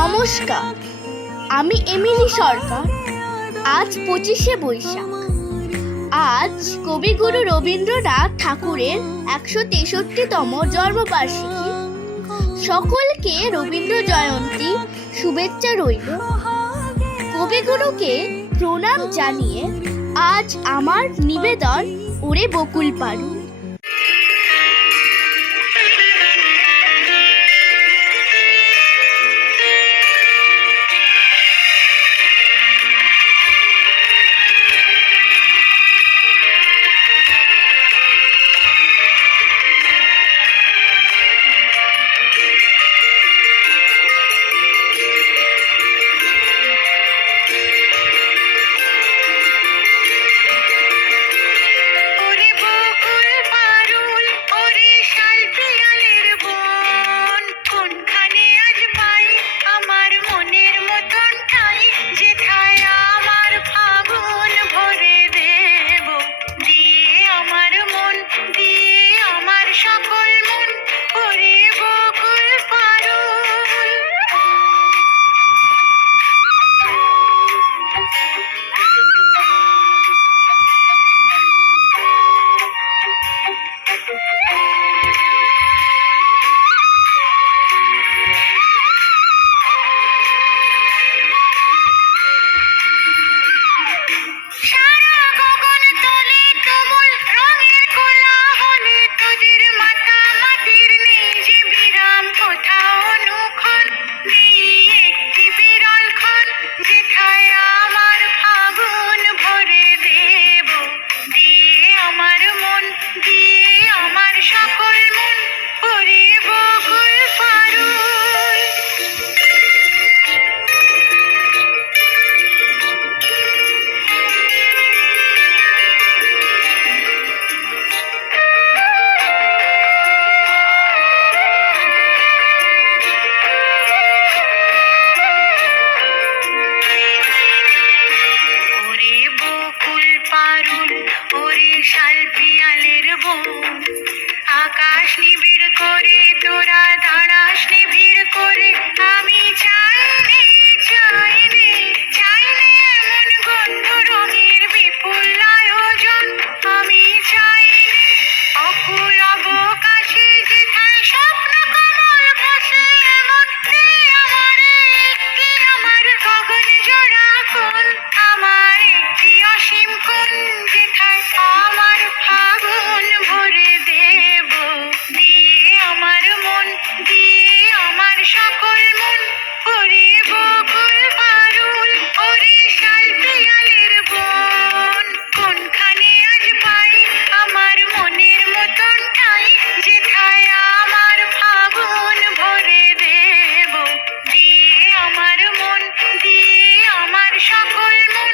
নমস্কার, আমি এমিলি সরকার। আজ 25শে বৈশাখ। আজ কবিগুরু রবীন্দ্রনাথ ঠাকুরের 163তম জন্মবার্ষিকী। সকলকে রবীন্দ্র জয়ন্তী শুভেচ্ছা রইল। কবিগুরুকে প্রণাম জানিয়ে আজ আমার নিবেদন ওরে বকুল পারুল। আকাশ নিবিড় করে তোরা দাঁড়াস নিবিড় করে, আমি চাইনে চাইনে চাইনে এমন গন্ধ রঙের বিপুল আয়োজন। আমি চাইনে অকুল অবকাশে যেথায় স্বপ্ন কমল ভাসে এমন আমারে একটি আমার গগন জোড়া কোন, আমার একটি অসীম কোন যেথায় আমার ফাগুন ভরে দেব দিয়ে আমার মন দিয়ে আমার সকল মন ওরে বকুল পারুল ওরে শাল পিয়ালের বন। কোনখানে আজ পাই আমার মনের মতন ঠাই যেথায় আমার ফাগুন ভরে দেব দিয়ে আমার মন দিয়ে আমার সকল মন।